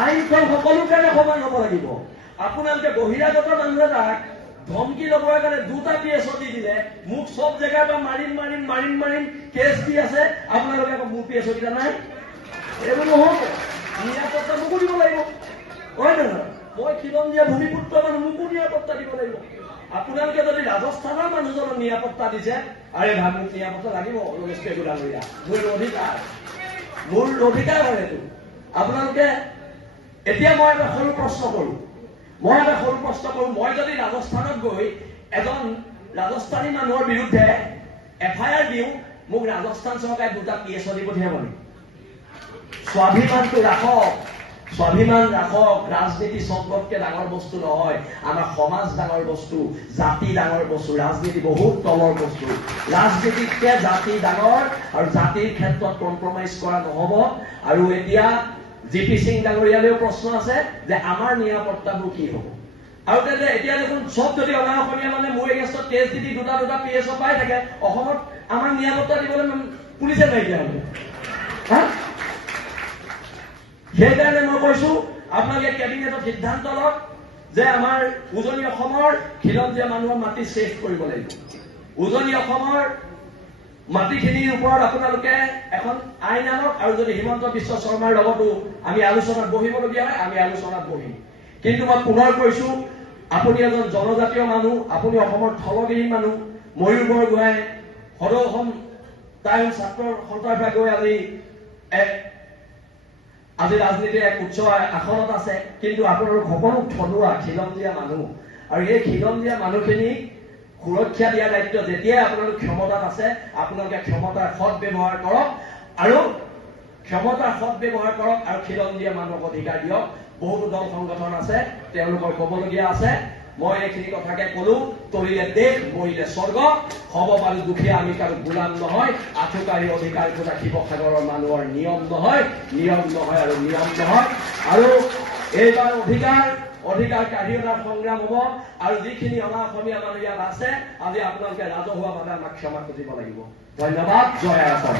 আইনখন সকলো কাৰণে সমান হ'ব লাগিব। আপোনালোকে বহিৰাগত মানুহ এটাক ধমকি ল'বৰ কাৰণে 2টা PSO দি দিলে, মোক চব জেগাৰ পৰা মাৰিম কেছ দি আছে, আপোনালোকে আকৌ মোৰ PSO কেইটা নাই। এইবোৰ নহ'ব, নিৰাপত্তা মোকো দিব লাগিব, হয় নহয়? মই খিলঞ্জীয়া ভূমিপুত্ৰ মানুহ, মোকো নিৰাপত্তা দিব লাগিব। আপোনালোকে যদি ৰাজস্থানৰ মানুহজনক নিৰাপত্তা দিছে, আৰে ভাই মোক নিৰাপত্তা লাগিব, মোৰ অধিকাৰ হয় এইটো। আপোনালোকে এতিয়া মই এটা সৰু প্ৰশ্ন কৰোঁ, মই যদি ৰাজস্থানত গৈ এজন ৰাজস্থানী মানুহৰ বিৰুদ্ধে FIR দিওঁ, মোক ৰাজস্থান চৰকাৰে 2টা PSO দি পঠিয়াব নেকি? স্বাভিমানটো ৰাখক, স্বাভিমান ৰাখক। ৰাজনীতি চবতকে ডাঙৰ বস্তু নহয়, আমাৰ সমাজ ডাঙৰ বস্তু, জাতি ডাঙৰ বস্তু, ৰাজনীতি বহুত তলৰ বস্তু। ৰাজনীতিতকে জাতি ডাঙৰ, আৰু জাতিৰ ক্ষেত্ৰত কম্প্ৰমাইজ কৰা নহ'ব। আৰু এতিয়া GP সিং ডাঙৰীয়ালৈও প্ৰশ্ন আছে যে আমাৰ নিৰাপত্তাবোৰ কি হ'ব। আৰু তেন্তে এতিয়া দেখোন চব যদি অনা অসমীয়া মানে মোৰ এগেইনষ্টত কেছ দি 2টা PSO পাই থাকে, অসমত আমাৰ নিৰাপত্তা দিবলৈ পুলিচে নাইকিয়া হ'ব। সেইকাৰণে মই কৈছো, আপোনালোকে কেবিনেটত সিদ্ধান্ত লওক যে আমাৰ উজনি অসমৰ খিলঞ্জীয়া মানুহৰ মাটি ছেভ কৰিব লাগিব। উজনি অসমৰ মাটিখিনিৰ ওপৰত আপোনালোকে এখন আইন আনক, আৰু যদি হিমন্ত বিশ্ব শৰ্মাৰ লগতো আমি আলোচনাত বহিবলগীয়া হয়, আমি আলোচনাত বহিম। কিন্তু মই পুনৰ কৈছো, আপুনি এজন জনজাতীয় মানুহ, আপুনি অসমৰ থলগিৰি মানুহ। ময়ূৰ বৰগোহাঁই সদৌ অসম তাইৰ ছাত্ৰৰ সন্থাৰ পৰা গৈ আজি ৰাজনীতিৰ এক উচ্চ আসনত আছে। কিন্তু আপোনালোক সকলো থলুৱা খিলঞ্জীয়া মানুহ, আৰু এই খিলঞ্জীয়া মানুহখিনিক সুৰক্ষা দিয়া দায়িত্ব যেতিয়াই আপোনালোক ক্ষমতাত আছে, আপোনালোকে ক্ষমতাৰ সৎ ব্যৱহাৰ কৰক, আৰু খিলঞ্জীয়া মানুহক অধিকাৰ দিয়ক। বহুতো দল সংগঠন আছে, তেওঁলোকৰ ক'বলগীয়া আছে। মই এইখিনি কথাকে ক'লো, তৰিলে দেশ মৰিলে স্বৰ্গ, হ'ব পাৰো দুখীয়া, আমি কাৰো গোলাম নহয়। আঠুকাৰী অধিকাৰ খোজা শিৱসাগৰৰ মানুহৰ নিয়ম নহয়। আৰু এইবাৰ অধিকাৰ কাঢ়িওনাৰ সংগ্ৰাম হ'ব। আৰু যিখিনি অনা অসমীয়া মানুহ ইয়াত আছে, আজি আপোনালোকে ৰাজহুৱাভাৱে আমাক ক্ষমা খুজিব লাগিব। ধন্যবাদ। জয় আছাম।